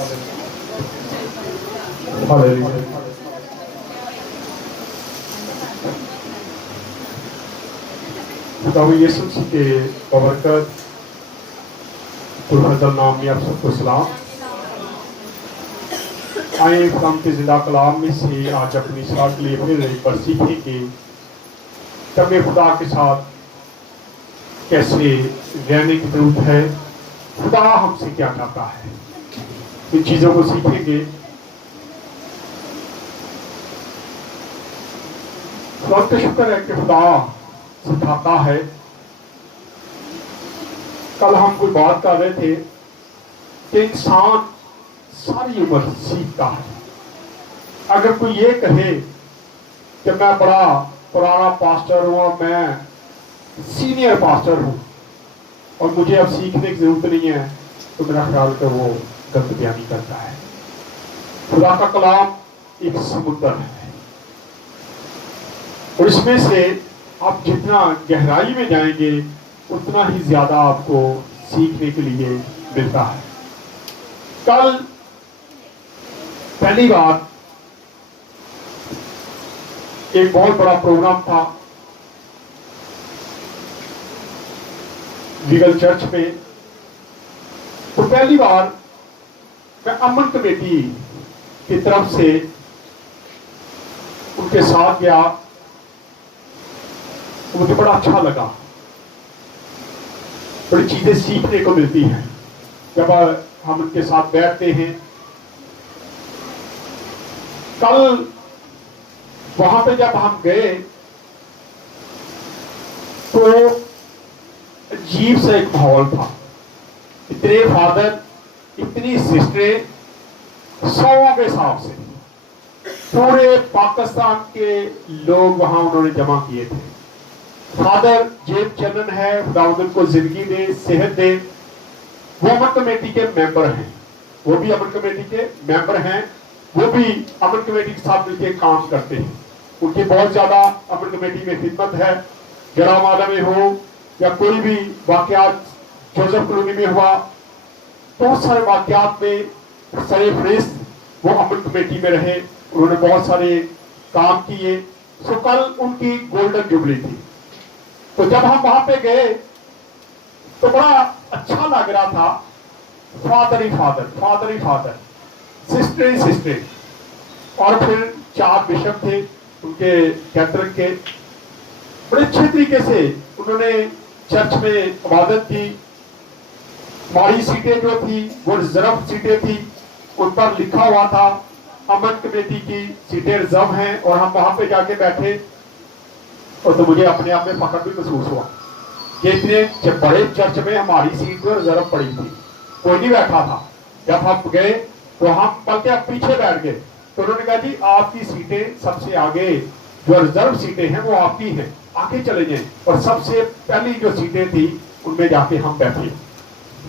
खुदा यीशु मसीह के बबरकत कुल नाम में आप सबको सलाम। आए खुदा के जिंदा कलाम में से आज अपनी साथ के लिए फिर एक बार सीखें कि तब खुदा के साथ कैसे रहने की जरूरत है, खुदा हमसे क्या चाहता है, इन चीजों को सीखेंगे। खुदा का शुक्र है कि खुदा सिखाता है। कल हम कोई बात कर रहे थे कि इंसान सारी उम्र सीखता है। अगर कोई ये कहे कि मैं बड़ा पुराना पास्टर हूँ, मैं सीनियर पास्टर हूँ और मुझे अब सीखने की जरूरत नहीं है, तो मेरा ख्याल है वो गलत बयानी करता है। खुदा का कलाम एक समुद्र है और इसमें से आप जितना गहराई में जाएंगे उतना ही ज्यादा आपको सीखने के लिए मिलता है। कल पहली बार एक बहुत बड़ा प्रोग्राम था लीगल चर्च में, तो पहली बार मैं अमन कमेटी की तरफ से उनके साथ गया। मुझे बड़ा अच्छा लगा, बड़ी चीजें सीखने को मिलती हैं जब हम उनके साथ बैठते हैं। कल वहां पे जब हम गए तो अजीब सा एक माहौल था। इतने फादर, इतनी सिस्टरें, 100 के हिसाब से पूरे पाकिस्तान के लोग वहां उन्होंने जमा किए थे। फादर जेब चंदन है, खुदा उनको जिंदगी दे, सेहत दे, वो अमन कमेटी के मेंबर हैं, वो भी अमन कमेटी के मेंबर हैं, वो भी अमन कमेटी के साथ मिलकर काम करते हैं। उनकी बहुत ज्यादा अमन कमेटी में खिदमत है। जरामाला में हो या कोई भी वाकयात जोसेफ कॉलोनी में हुआ, बहुत सारे वाकयात में सरे फरिश्त वो अमन कमेटी में रहे, उन्होंने बहुत सारे काम किए। सो कल उनकी गोल्डन जुबली थी, तो जब हम वहां पे गए तो बड़ा अच्छा लग रहा था। फादर ही फादर, फादर ही फादर, सिस्टर ही सिस्टर, और फिर 4 बिशप थे उनके कैथलिक के। बड़े अच्छे तरीके से उन्होंने चर्च में इबादत की। हमारी सीटें जो थी वो रिजर्व सीटें थी, उन पर लिखा हुआ था अमन कमेटी की सीटें रिजर्व हैं, और हम वहां पे जाके बैठे और तो मुझे अपने आप में फख्र भी महसूस हुआ कि इतने बड़े चर्च में हमारी सीट जो रिजर्व पड़ी थी, कोई नहीं बैठा था। जब हम गए तो हम बल्कि अब पीछे बैठ गए, तो उन्होंने कहा जी आपकी सीटें सबसे आगे, जो रिजर्व सीटें हैं वो आपकी हैं, आगे चले जाएं, और सबसे पहली जो सीटें थी उनमें जाके हम बैठे।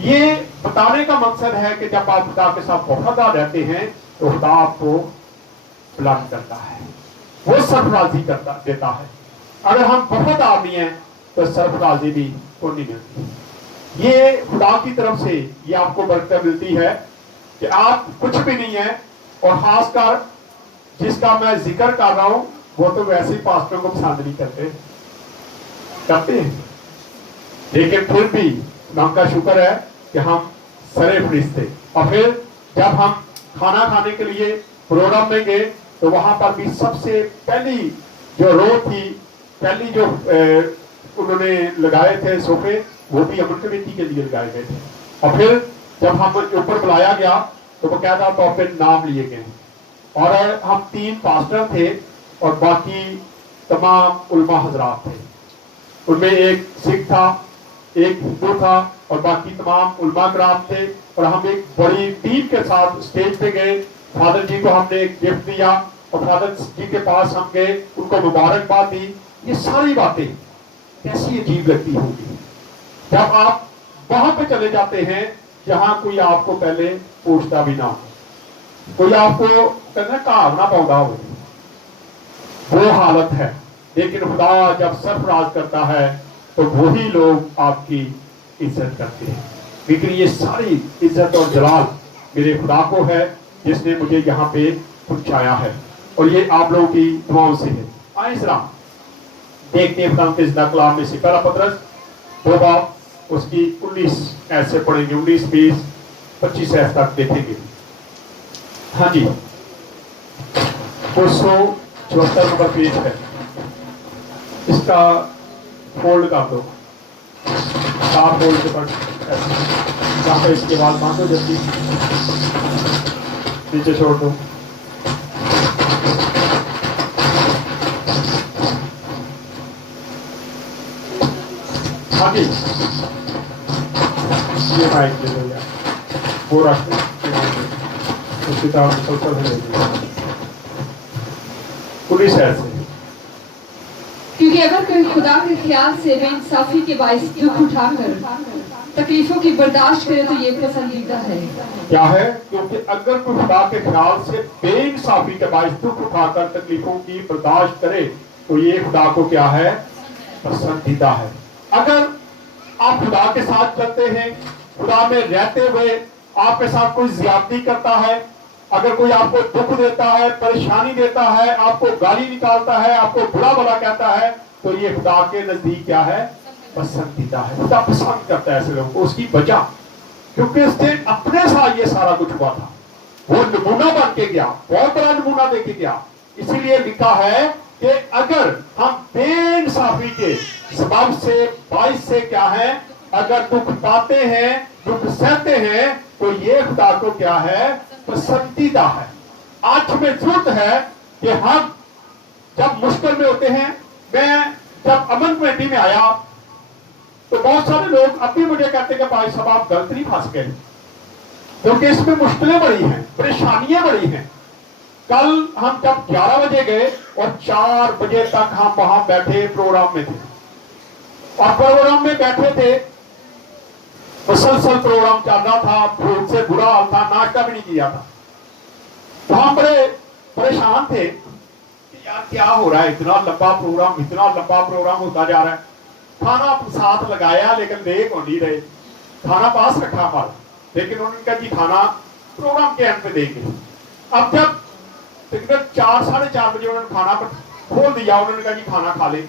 ये बताने का मकसद है कि जब आप खुदा के साथ वफादार रहते हैं तो खुदा आपको बुलंद करता है, वो सरफराजी करता देता है। अगर हम वफादार नहीं है तो सरफराजी भी को नहीं मिलती। ये खुदा की तरफ से ये आपको बरकत मिलती है कि आप कुछ भी नहीं है, और खासकर जिसका मैं जिक्र कर रहा हूं वो तो वैसे ही पास्टरों को पसंद नहीं करते हैं, लेकिन फिर भी नाम का शुक्र है कि हम सरे फरिश्त थे। और फिर जब हम खाना खाने के लिए प्रोग्राम में गए तो वहां पर भी सबसे पहली जो रो थी, पहली जो उन्होंने लगाए थे सोफे, वो भी अमन कमेटी के लिए लगाए गए थे। और फिर जब हम ऊपर बुलाया गया तो बकायदा तौर पर नाम लिए गए, और हम 3 पास्टर थे और बाकी तमाम उलमा हजरात थे। उनमें एक सिख था, एक हिंदू था, और बाकी तमाम उलमा कराम थे। और हम एक बड़ी टीम के साथ स्टेज पे गए। फादर जी को हमने एक गिफ्ट दिया और फादर जी के पास हम गए, उनको मुबारकबाद दी। ये सारी बातें कैसी अजीब लगती होगी जब आप वहां पे चले जाते हैं जहां कोई आपको पहले पूछता भी ना हो, कोई आपको कहना कहा ना पौधा हो, वो हालत है। लेकिन खुदा जब सरफराज करता है तो वही लोग आपकी इज्जत करते हैं। लेकिन ये सारी इज्जत और जलाल میرے خدا کو ہے جس نے مجھے یہاں پہ پہنچایا ہے، اور یہ آپ لوگوں کی دعاؤں سے ہے۔ آئیں ذرا دیکھتے ہیں خدا کے زندہ کلام میں سے پہلا پطرس 2 باب اس کی 19 ایسے پڑھیں گے، 19 20 25 ایسے تک دیکھیں گے۔ ہاں جی 274 نمبر پیج ہے، اس کا فولڈ کر دو، آپ فولڈ کے پاس جہاں پہ اس کی آواز بند ہو جاتی نیچے چھوڑ دو۔ ہاں جی یہ مائک لے لو یار، وہ رکھ دو، اس کتاب مسلسل ہے لے لو، پولیس ایسے۔ کیونکہ اگر کوئی خدا کے خیال سے بے انصافی کے باعث دکھ اٹھا کر تکلیفوں کی برداشت کرے تو یہ پسندیدہ ہے۔ کیا ہے؟ کیونکہ اگر کوئی خدا کے خیال سے بے انصافی کے باعث دکھ اٹھا کر تکلیفوں کی برداشت کرے تو یہ خدا کو کیا ہے؟ پسندیدہ ہے۔ اگر آپ خدا کے ساتھ چلتے ہیں، خدا میں رہتے ہوئے آپ کے ساتھ کوئی زیادتی کرتا ہے، اگر کوئی آپ کو دکھ دیتا ہے، پریشانی دیتا ہے، آپ کو گالی نکالتا ہے، آپ کو برا بھلا کہتا ہے، تو یہ خدا کے نزدیک کیا ہے؟ پسندیدہ ہے۔ خدا پسند کرتا ہے ایسے لوگوں کو، اس کی وجہ کیونکہ اس نے اپنے ساتھ یہ سارا کچھ ہوا تھا، وہ نمونہ بن کے گیا، بہت بڑا نمونہ دے کے گیا۔ اسی لیے لکھا ہے کہ اگر ہم بے انصافی کے سبب سے باعث سے کیا ہے، اگر دکھ پاتے ہیں، دکھ سہتے ہیں، تو یہ خدا کو کیا ہے؟ پسندیدہ ہے۔ آج ہمیں ضرورت ہے کہ ہم جب مشکل میں ہوتے ہیں، میں جب امن کمیٹی میں آیا تو بہت سارے لوگ اب بھی مجھے کہتے کہ بھائی صاحب آپ غلط نہیں پھنس گئے، کیونکہ اس میں مشکلیں بڑی ہیں، پریشانیاں بڑی ہیں۔ کل ہم جب 11 بجے گئے اور 4 بجے تک ہم وہاں بیٹھے پروگرام میں تھے، اور پروگرام میں بیٹھے تھے، مسلسل پروگرام چل رہا تھا، بھوک سے برا حال تھا، ناشتہ بھی نہیں کیا تھا، تو ہم بڑے پریشان تھے کہ یار کیا ہو رہا ہے، اتنا لمبا پروگرام ہوتا جا رہا ہے۔ کھانا ساتھ لگایا لیکن دیکھ ہو نہیں رہے، کھانا پاس رکھا ہمارا، لیکن انہوں نے کہا جی کھانا پروگرام کے اینڈ پہ دیں گے۔ اب جب تقریباً 4 ساڑھے 4 بجے انہوں نے کھانا کھول دیا، انہوں نے کہا جی کھانا کھا لیں۔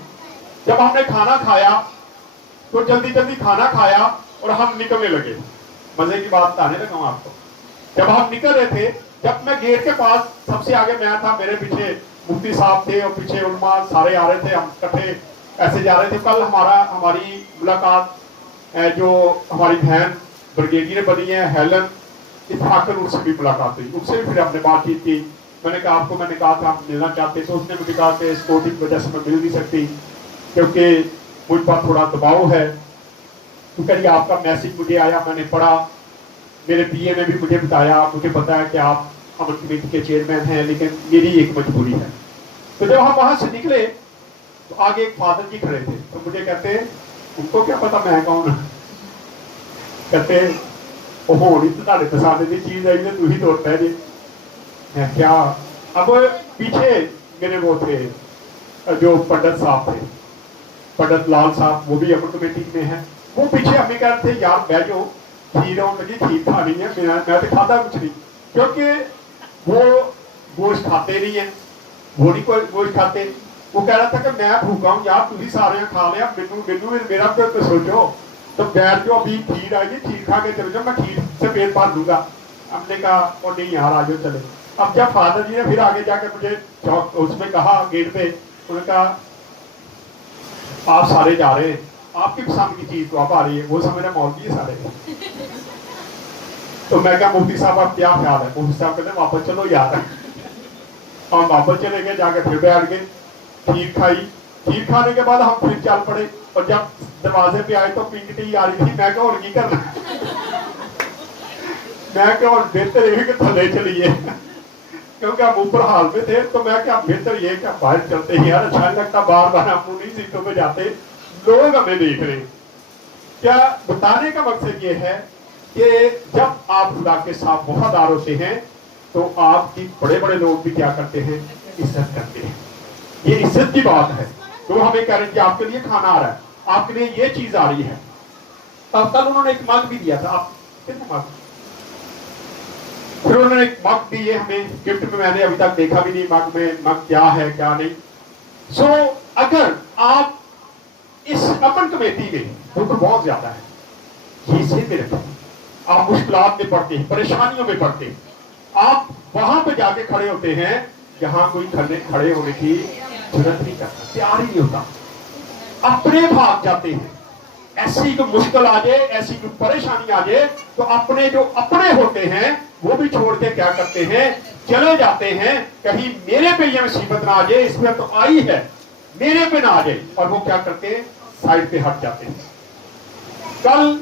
جب ہم نے کھانا کھایا تو جلدی کھانا کھایا اور ہم نکلنے لگے۔ مزے کی بات بتانے لگا ہوں آپ کو، جب ہم نکل رہے تھے، جب میں گیٹ کے پاس سب سے آگے میں تھا، میرے پیچھے مفتی صاحب تھے اور پیچھے علماء سارے آ رہے تھے، ہم اکٹھے ایسے جا رہے تھے۔ کل ہماری ملاقات جو ہماری بہن بریگیڈیئر بنی ہے ہیلن اتفاقاً، ان سے بھی ملاقات ہوئی، ان سے بھی پھر ہم نے بات چیت کی۔ میں نے کہا آپ کو میں نے کہا تھا ہم ملنا چاہتے، تو اس نے مجھے کہا کہ سیکورٹی کی وجہ سے میں مل نہیں سکتی کیونکہ مجھ پر تھوڑا دباؤ ہے۔ تو کہا جی آپ کا میسج مجھے آیا، میں نے پڑھا، میرے پی اے نے بھی مجھے بتایا، مجھے پتا ہے کہ آپ امن کمیٹی کے چیئرمین ہیں، لیکن میری ایک مجبوری ہے۔ تو جب ہم وہاں سے نکلے تو آگے ایک فادر جی کھڑے تھے، تو مجھے کہتے ان کو کیا پتا میں کون، کہتے وہ ہونی تو تھوڑے پسند کی چیز آئی تو ہی توڑ پہ جی میں کیا۔ اب پیچھے میرے وہ تھے جو پنڈت صاحب تھے، پنڈت لال صاحب، وہ بھی امن کمیٹی میں ہیں، وہ پیچھے ہمیں کہتے تھے یار بیٹھ جو کھیر ہوں لگی، کھیر کھانی ہے، میں تو کھاتا کچھ نہیں، کیونکہ وہ گوشت کھاتے نہیں ہیں، وہ نہیں کوئی گوشت کھاتے۔ وہ کہہ رہا تھا کہ میں بھوکا ہوں یار، تھی سارے کھا لیا، میرا تو سوچو، تو بیٹھ جو ابھی کھیر آئے گی، کھیر کھا کے چلے جاؤ، میں کھیر سے پیٹ بھر دوں گا۔ ہم نے کہا اور نہیں یار آ جاؤ چلے۔ اب جب فادر جی نے پھر آگے جا کے مجھے چوک اس میں کہا گیٹ پہ، انہوں نے کہا آپ سارے جا رہے ہیں، آپ کی پسند کی چیز تو آپ آ رہی ہے، وہ سمجھنا مولوی ہے سارے۔ تو میں کہا مفتی صاحب آپ کیا خیال ہے؟ مفتی صاحب کہتے ہیں واپس چلو یار۔ ہم واپس چلے گئے، جا کے پھر بیٹھ گئے، کھیر کھائی، کھیر کھانے کے بعد ہم پھر چل پڑے، اور جب دروازے پہ آئے تو پنک ٹی آ رہی تھی، میں کہا اور کی کرنا، میں کہا اور بہتر یہ کہ تھلے چلیے، کیونکہ ہم اوپر حال میں تھے، تو میں کہا بہتر یہ کہ باہر چلتے ہیں یار، اچھا نہیں لگتا بار بار ہم انہیں سیٹوں پہ جاتے، لوگ ہمیں دیکھ رہے ہیں۔ کیا بتانے کا مقصد یہ ہے کہ جب آپ خدا کے ساتھ وفادار ہوتے ہیں تو آپ کی بڑے بڑے لوگ بھی کیا کرتے ہیں؟ عزت کرتے ہیں۔ یہ عزت کی بات ہے۔ تو ہمیں کہہ رہے ہیں کہ آپ کے لیے کھانا آ رہا ہے، آپ کے لیے یہ چیز آ رہی ہے۔ اب کل انہوں نے ایک مگ بھی دیا تھا، آپ کتنے مگ؟ फिर उन्होंने एक मग दिए हमें गिफ्ट में, मैंने अभी तक देखा भी नहीं मग में मग क्या है क्या नहीं। सो अगर आप इस अमन कमेटी में दुख बहुत ज्यादा है, ये से में रखें, आप मुश्किलात में पड़ते हैं, परेशानियों में पड़ते हैं, आप वहां पे जाके खड़े होते हैं जहां कोई खड़े होने की जरूरत नहीं करता, तैयार ही नहीं होता, अपने भाग जाते हैं। ऐसी कोई मुश्किल आ जाए, ऐसी कोई परेशानी आ जाए तो अपने जो अपने होते हैं वो भी छोड़ के क्या करते हैं, चले जाते हैं, कहीं मेरे पे ये मुसीबत ना आ जाए, इसमें तो आई है, मेरे पे ना आ जाए, और वो क्या करते हैं, साइड पे हट जाते हैं। कल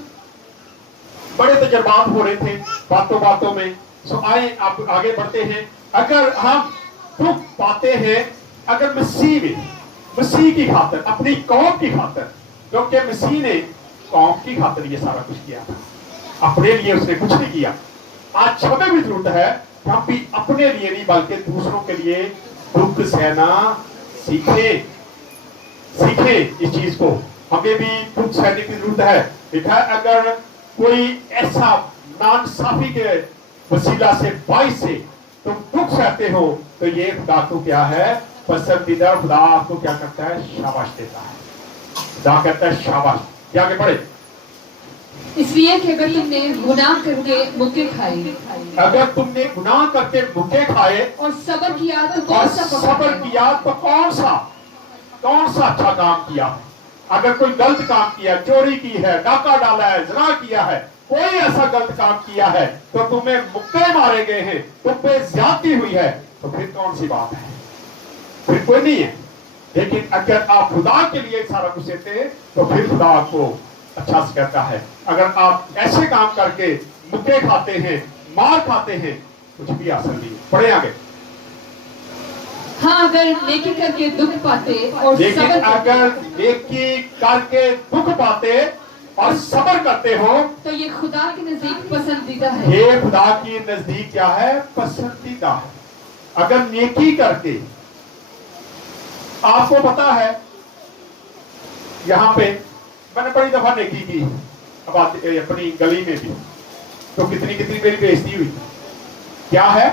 बड़े तजर्बात हो रहे थे बातों बातों में। सो आए आप आगे बढ़ते हैं। अगर हम दुख पाते हैं, अगर मसीह की खातर, अपनी कौम की खातर, क्योंकि मसीह ने कौम की खातर ये सारा कुछ किया था, अपने लिए उसने कुछ नहीं किया। आज हमें भी जरूरत है कि हम भी अपने लिए नहीं बल्कि दूसरों के लिए दुख सहना सीखें इस चीज को। हमें भी दुख सहने की जरूरत है। देखा, अगर कोई ऐसा नाइंसाफी के वसीला से बाइस से तुम दुख सहते हो तो ये खुदा को क्या है, पसंदीदा। खुदा आपको क्या करता है, शाबाश देता है। खुदा कहता है शाबाश। ये आगे बढ़े। इसलिए कि अगर तुमने गुनाह करके मुक्के खाए, अगर तुमने गुनाह करके मुक्के खाए और सब्र किया तो और कौन सा सब्र किया तो कौन सा अच्छा काम किया। अगर कोई गलत काम किया, चोरी की है, डाका डाला है, ज़िना किया है, कोई ऐसा गलत काम किया है तो तुम्हें मुक्के मारे गए हैं, तुम पे ज्यादती हुई है, तो फिर कौन सी बात है, फिर कोई नहीं है। लेकिन अगर आप खुदा के लिए सारा कुछ देते हैं तो फिर खुदा आपको अच्छा से कहता है। अगर आप ऐसे काम करके मुक्के खाते हैं, मार खाते हैं, कुछ भी हासिल नहीं। पढ़े आगे। हाँ, अगर नेकी करके दुख पाते और लेकिन सब्र अगर नेकी करके दुख पाते और सब्र करते हो तो ये खुदा के नजदीक पसंदीदा है। ये खुदा की नजदीक क्या है, पसंदीदा है। अगर नेकी करके, आपको पता है यहाँ पे मैंने बड़ी दफा नेकी की, अब अपनी गली में भी, तो कितनी मेरी बेइज्जती हुई। क्या है,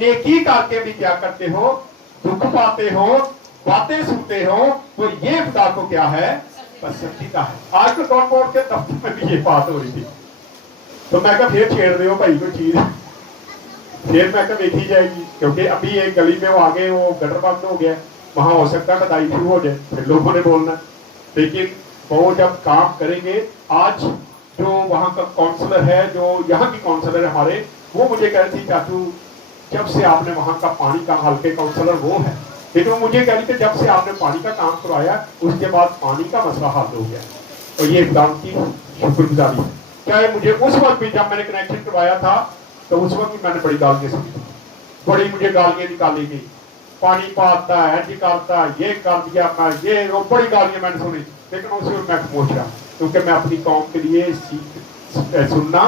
नेकी करके भी क्या करते हो, दुख पाते हो, बातें सुनते हो, तो ये खुदा को क्या है, पसंदीदा है। आज तो कौन बोर्ड के दफ्तर में भी ये बात हो रही थी, तो मैं कहा फिर छेड़ दो भाई कोई चीज, फिर मैं कहा देखी जाएगी, क्योंकि अभी एक गली में वो आगे वो गटर बंद हो गया, वहां हो सकता है बधाई शुरू हो जाए, फिर लोगों ने बोलना। लेकिन वो जब काम करेंगे, आज जो वहां का काउंसलर है, जो यहाँ की काउंसलर है हमारे, वो मुझे कह रही थी चाचू जब से आपने वहां का पानी का, हल्के काउंसलर वो है, लेकिन वो मुझे कह रही थी जब से आपने पानी का काम करवाया उसके बाद पानी का मसला हल हो गया, और ये काम की शुक्रगुजारी है। चाहे मुझे उस वक्त भी जब मैंने कनेक्शन करवाया था तो उस वक्त भी मैंने बड़ी गालियां सुनी थी, बड़ी मुझे गालियां निकाली गई, पानी पाता है, निकालता, ये कर दिया मैं, ये वो बड़ी गालियां मैंने सुनी। लेकिन उस वक्त मैं खामोश रहा, क्योंकि मैं अपनी कौम के लिए सुनना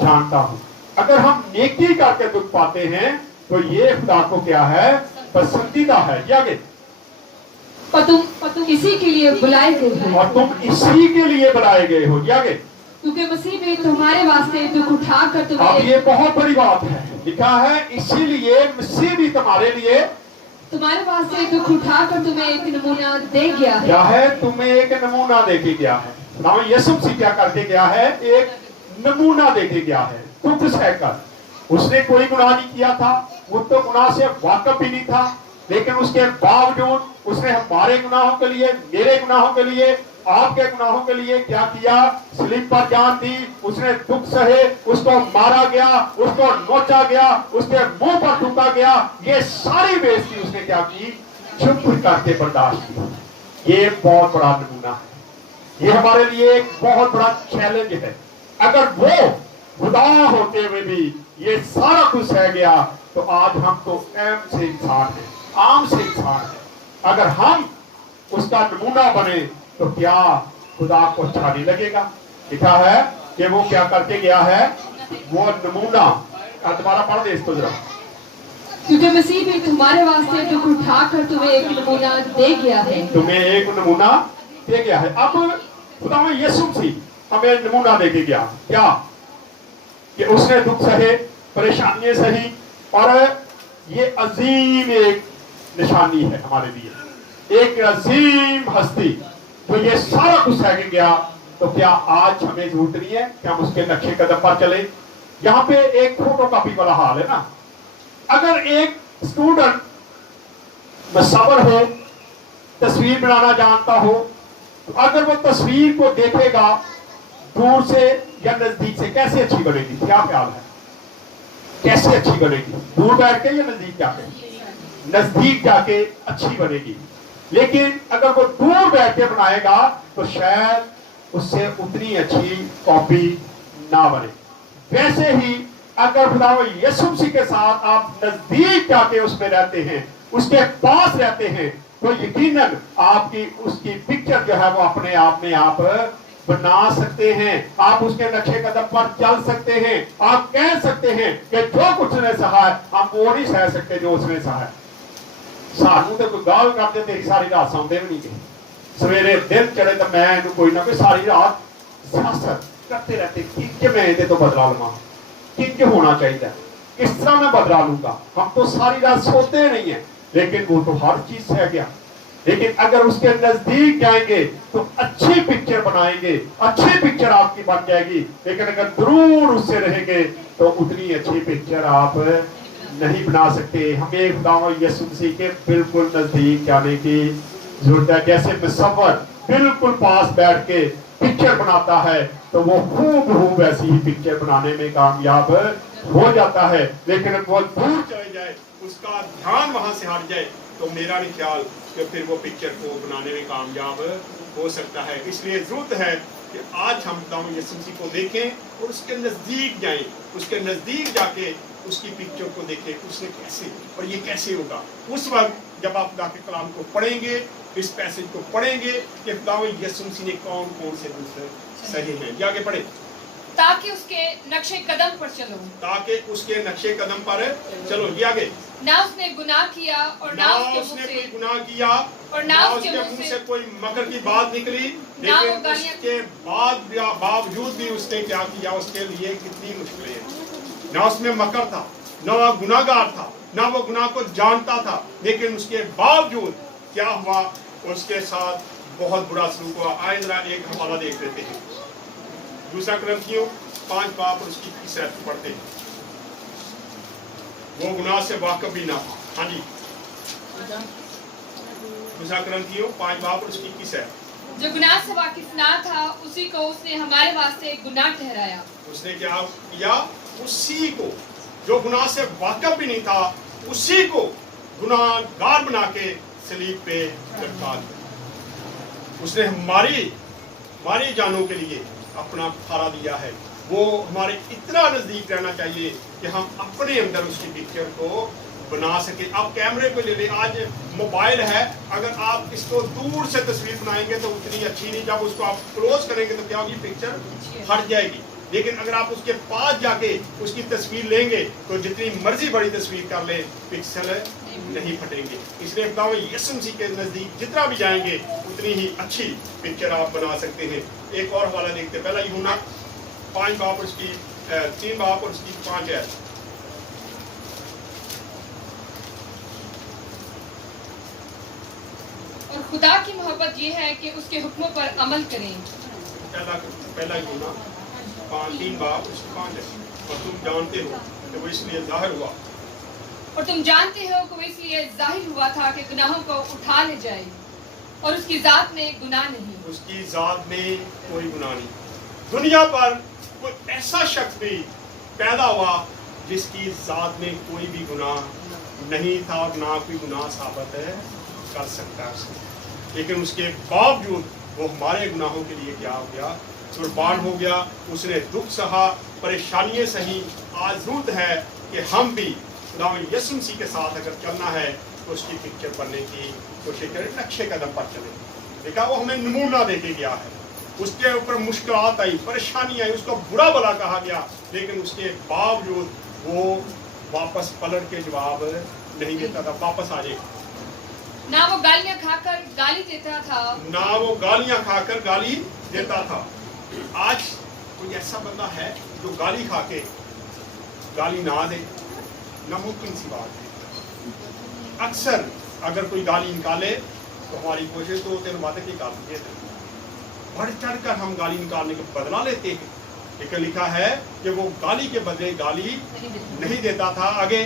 जानता हूँ। अगर हम नेकी करके दुख पाते हैं तो ये खुदा को क्या है, पसंदीदा है। ये आगे। और तुम इसी के लिए बुलाए गए हो, और तुम इसी के लिए बुलाए गए हो। ये आगे। क्योंकि मसीह में तुम्हारे वास्ते दुख उठाकर अब तुम्हें, ये बहुत बड़ी बात है, लिखा है इसीलिए मसीह भी तुम्हारे वास्ते दुख उठाकर तुम्हें एक नमूना दे गया है। क्या है, तुम्हें एक नमूना देके गया है। नाम यीशु मसीह क्या करके गया है, एक नमूना देके गया है। दुख सहकर, उसने कोई गुनाह नहीं किया था, वो तो गुनाह से वाकिफ ही नहीं था, लेकिन उसके बावजूद उसने हमारे गुनाहों के लिए, मेरे गुनाहों के लिए, आपके गुनाहों के लिए क्या किया, स्लीप पर जान दी, उसने दुख सहे, उसको मारा गया, उसको नोचा गया, उसके मुंह पर थूका गया, ये सारी बेइज्जती उसने क्या की, चुप करके बर्दाश्त की। ये बहुत बड़ा नमूना है, ये हमारे लिए एक बहुत बड़ा चैलेंज है। अगर वो खुदा होते हुए भी ये सारा कुछ सह गया तो आज हम तो आम से इंसान हैं, आम से इंसान हैं। अगर हम उसका नमूना बने तो क्या खुदा को अच्छा नहीं लगेगा। लिखा है कि वो क्या करके गया है, वो नमूना। दोबारा पढ़ दे इसको जरा। क्योंकि मसीह भी तुम्हारे वास्ते दुख उठाकर तुम्हें एक नमूना दे गया है, तुम्हें एक नमूना दे गया है। अब खुदा में यीशु मसीह हमें नमूना दे के गया, क्या कि उसने दुख सहे, परेशानियां सही, और ये अजीम एक निशानी है हमारे लिए, एक अजीम हस्ती जो ये सारा कुछ सह के गया। तो क्या आज हमें जरूरत नहीं है कि हम उसके नक्शे कदम पर चले? यहाँ पे एक फोटो कॉपी वाला हाल है ना। अगर एक स्टूडेंट मुसव्विर हो, तस्वीर बनाना जानता हो, तो अगर वो तस्वीर को देखेगा दूर से या नजदीक से, कैसे अच्छी बनेगी? क्या ख्याल है, कैसे अच्छी बनेगी? दूर बैठ के या नजदीक जाके? नजदीक जाके अच्छी बनेगी। लेकिन अगर वो दूर बैठ के बनाएगा तो शायद उससे उतनी अच्छी कॉपी ना बने। वैसे ही अगर खुदा यीशु मसीह के साथ आप नजदीक जाके उसमें रहते हैं, उसके पास रहते हैं, तो यकीनन आपकी उसकी पिक्चर जो है वो अपने आप में आप बना सकते हैं। आप उसके नक्शे कदम पर चल सकते हैं। आप कह सकते हैं कि जो कुछ उसने सहा है हम वो नहीं सह सकते जो उसने सहा है। सानू तो कोई गाल करते तेरी सारी रात सौंदे भी नहीं गए, सवेरे दिन चढ़े तो मैं कोई ना कोई सारी रात सियासत करते रहते, किंज मैं ये तो बदला लवा, किंज होना चाहिए, किस तरह मैं बदला लूंगा। हम तो सारी रात सोते नहीं है, लेकिन वो तो हर चीज सह गया। लेकिन अगर उसके नजदीक जाएंगे तो अच्छी पिक्चर बनाएंगे, अच्छी पिक्चर आपकी बन जाएगी। लेकिन अगर दूर उससे रहेंगे तो उतनी अच्छी पिक्चर आप नहीं बना सकते। हमें खुदा यीशु मसीह के बिल्कुल नजदीक जाने की जरूरत है। जैसे मुसव्विर बिल्कुल पास बैठ के पिक्चर बनाता है तो वो खूब वैसी ही पिक्चर बनाने में कामयाब हो जाता है। लेकिन वो दूर चले जाए, उसका ध्यान वहां से हट जाए, तो मेरा नहीं ख्याल कि फिर वो पिक्चर को बनाने में कामयाब हो सकता है। इसलिए जरूरत है कि आज हम खुदा यीशु मसीह को देखें और उसके नजदीक जाएं, उसके नजदीक जाके उसकी पिक्चर को देखें, उसने कैसे, और ये कैसे होगा। उस वक्त जब आप खुदा के कलाम को पढ़ेंगे, इस पैसेज को पढ़ेंगे कि खुदा यीशु मसीह ने कौन कौन से दूसरे सही हैं। ये आगे पढ़े, ताकि उसके नक्शे कदम पर चलो, ताकि उसके नक्शे कदम पर चलो। ये आगे, ना उसने गुनाह किया और ना उसने कोई गुनाह किया और ना उसके मुंह से कोई मकर की बात निकली, लेकिन उसके बावजूद भी उसने क्या किया, उसके लिए कितनी मुश्किलें हैं। ना उसमें मकर था, ना वह गुनाहगार था, ना वो गुनाह को जानता था, लेकिन उसके बावजूद क्या हुआ, उसके साथ बहुत बुरा सलूक हुआ। आए जरा एक हवाला देख लेते हैं, दूसरा कुरिन्थियों 5 बाब और उसकी 30 आयत पढ़ते हैं। वो गुनाह से वाकिफ भी ना था। हाँ जी, दूसरा कुरिन्थियों 5 बाब और उसकी 30 आयत। जो गुनाह से वाकिफ ना था उसी को उसने हमारे वास्ते गुनाह ठहराया। उसने क्या किया? उसी को, जो गुनाह से वाकिफ भी नहीं था, उसी को गुनाहगार बना के सलीब पे लटका दिया। उसने हमारी जानों के लिए अपना खारा दिया है। वो हमारे इतना नजदीक रहना चाहिए कि हम अपने अंदर उसकी पिक्चर को बना सके। आप कैमरे को ले लें, आज मोबाइल है, अगर आप इसको दूर से तस्वीर बनाएंगे तो उतनी अच्छी नहीं, जब उसको आप क्लोज करेंगे तो क्या होगी, पिक्चर हट जाएगी। लेकिन अगर आप उसके पास जाके उसकी तस्वीर लेंगे तो जितनी मर्जी बड़ी तस्वीर कर ले, पिक्सल नहीं फटेंगे। इसलिए खुदा यीशु मसीह के नजदीक जितना भी जाएंगे उतनी ही अच्छी पिक्चर आप बना सकते हैं। एक और हवाला देखते हैं, पहला यूहन्ना 5 बाब और उसकी 3 बाब और उसकी 5 है। और खुदा की मोहब्बत ये है कि उसके हुक्मों पर अमल करें। पहला यूहन्ना 3 बाब उसकी 5 है। और तुम जानते हो कि वो इसलिए जाहिर हुआ, और तुम जानते हो कि वो इसलिए जाहिर हुआ था कि गुनाहों को उठा ले जाए, और उसकी जात में गुनाह नहीं। उसकी जात में कोई गुनाह नहीं। दुनिया पर कोई ऐसा शख्स भी पैदा हुआ जिसकी जात में कोई भी गुनाह नहीं था और ना कोई गुनाह साबित कर सकता है। लेकिन उसके बावजूद वो हमारे गुनाहों के लिए क्या हो गया, कुर्बान हो गया। उसने दुख सहा, परेशानियां सही। आज जरूरत है कि हम भी खुदा यीशु मसीह के साथ अगर चलना है तो उसकी पिक्चर बनने की कोशिश करें, नक्शे कदम पर चले। देखा, वो हमें नमूना देके गया है। उसके ऊपर मुश्किलात आई, परेशानी आई, उसको बुरा भला कहा गया, लेकिन उसके बावजूद वो वापस पलट के जवाब नहीं देता था, वापस आ जाए। ना वो गालियां खाकर गाली देता था, ना वो गालियां खाकर गाली देता था। आज कोई ऐसा बंदा है जो गाली खा के गाली ना दे, नामुमकिन सी बात है। अक्सर अगर कोई गाली निकाले तो हमारी कोशिश तो होती है वादे की गाली है, बढ़ चढ़ कर हम गाली निकालने का बदला लेते हैं। लेकिन लिखा है कि वो गाली के बदले गाली नहीं देता था। आगे,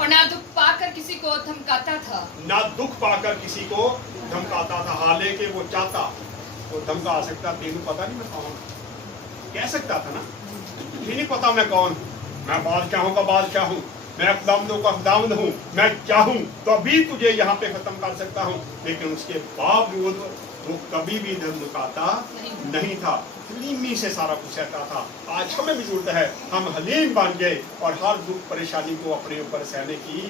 और ना दुख पाकर किसी को धमकाता था, ना दुख पाकर किसी को धमकाता था। हालांकि वो चाहता वो धमका सकता, तेनू पता नहीं मैं कौन, कह सकता था ना, ये नहीं पता मैं कौन, मैं बादशाहों का बादशाह हूँ, मैं खुदावंदों का खुदावंद हूँ, मैं चाहूँ तो अभी तुझे यहाँ पे खत्म कर सकता हूँ। लेकिन उसके बावजूद वो कभी भी धमकाता नहीं था, हलीमी से सारा कुछ सहता था। आज हमें भी जरूरत है हम हलीम बन जाए और हर दुख परेशानी को अपने ऊपर सहने की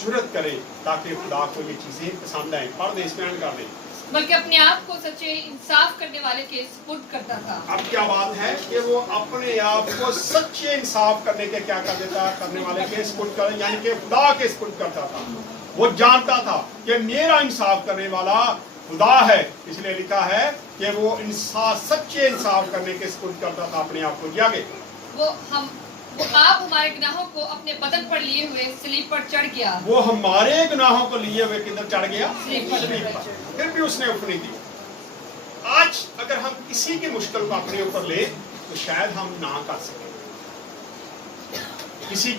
जुर्रत करें, ताकि खुदा को ये चीजें पसंद आए। पर्दे स्मरण कर लें। बल्कि अपने आप को सच्चे इंसाफ करने वाले के सुपुर्द करता था। अब क्या बात है कि वो अपने आप को सच्चे इंसाफ करने के क्या कर देता, करने वाले के सुपुर्द कर, यानी कि खुदा के सुपुर्द करता था। वो जानता था कि मेरा इंसाफ करने वाला खुदा है, इसलिए लिखा है कि वो इंसाफ, सच्चे इंसाफ करने के सुपुर्द करता था अपने आप को। आगे, वो आप हमारे गुनाहों को अपने बदन पर लिए हुए सलीब पर चढ़ गया। वो हमारे गुनाहों को लिए हुए किधर चढ़ गया, सलीब पर। सलीब पर। फिर भी उसने उठ नहीं दी। आज अगर हम किसी की मुश्किल को अपने ऊपर ले तो शायद हम ना कर सकें। किसी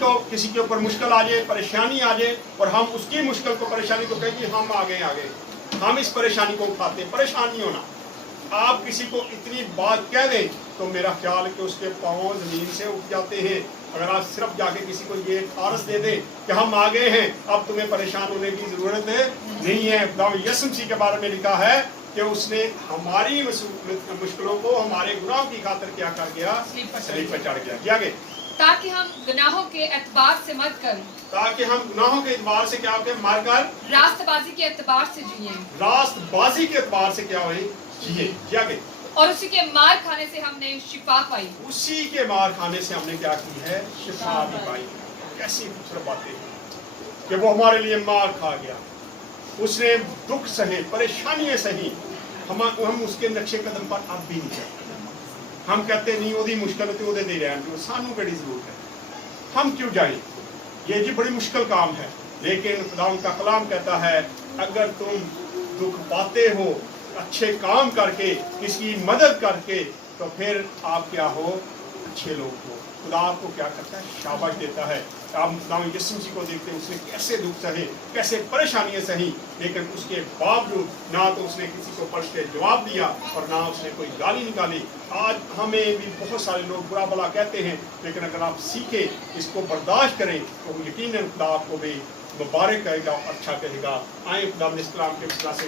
के ऊपर मुश्किल आ जाए, परेशानी आ जाए और हम उसकी मुश्किल को, परेशानी को कहें कि हम आगे हम इस परेशानी को उठाते हैं। परेशान नहीं होना। आप किसी को इतनी बात कह दें तो मेरा ख्याल है कि उसके पांव जमीन से उठ जाते हैं। अगर आप सिर्फ जाके किसी को ये ठारस दे दें कि हम आ गए हैं, अब तुम्हें परेशान होने की जरूरत नहीं है। यीशु मसीह के बारे में लिखा है कि उसने हमारी मुश्किलों को, हमारे गुनाहों की खातिर क्या कर गया, सलीब पर चढ़ गया। आगे, ताकि हम गुनाहों के एतबार से मत कर, ताकि हम गुनाहों के एतबार से क्या हो, मार कर रास्तबाजी के एतबार से जिए, रास्तबाजी के एतबार से क्या हुई, जिए। आगे, और उसी के मार खाने से हमने शिफा पाई। उसी के मार खाने से हमने क्या की है, शिफा भी पाई। कैसी खूबसूरत बातें कि वो हमारे लिए मार खा गया, उसने दुख सहे, परेशानियां सही। हम उसके नक्शे कदम पर अब भी नहीं चलते। हम कहते नहीं ओदी मुश्किल तो दे रहे हैं, सानू बड़ी जरूरत है, हम क्यों जाए, ये जी बड़ी मुश्किल काम है। लेकिन खुदा का कलाम कहता है अगर तुम दुख पाते हो अच्छे काम करके, किसी मदद करके, तो फिर आप क्या हो, अच्छे लोग हो। खुदा आपको क्या करता है, शाबाश देता है। आप यीशु मसीह को देखते हैं, उसने कैसे दुख सहे, कैसे परेशानियां सही, लेकिन उसके बावजूद ना तो उसने किसी को पलट के जवाब दिया और ना उसने कोई गाली निकाली। आज हमें भी बहुत सारे लोग बुरा भला कहते हैं, लेकिन अगर आप सीखे, इसको बर्दाश्त करें, तो यकीनन खुदा आपको भी मुबारक कहेगा, अच्छा कहेगा। आए खुदा इस्लाम के फैसला से